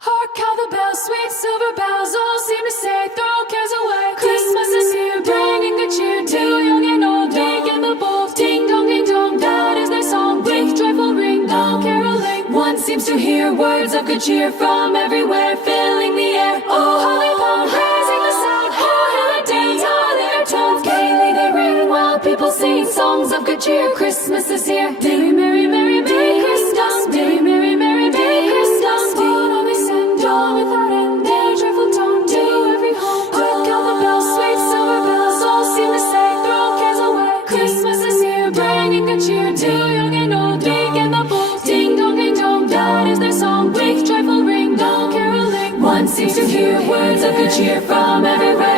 Hark how the bells, sweet silver bells, all seem to say, throw cares away. Christmas is here, bringing good cheer to young and old, big and the bold. Ding dong, that is their song. With joyful ring, all caroling. One seems to hear words of good cheer from everywhere, filling the air. Oh, holly pound, raising the sound. Oh, hail and dance, all their tones. Gaily they ring while people sing songs of good cheer. Christmas is here. Merry, merry, merry, merry Christmas. Merry, merry, merry, merry Christmas. What all they send, all without end. Their joyful tone to every home. Hark how the bells, sweet silver bells, all seem to say, throw cares away. Christmas is here, bringing good cheer to young and old, big and the bold. Ding dong, that is their song. With joyful ring, all caroling. One seems to hear words of good cheer from everywhere.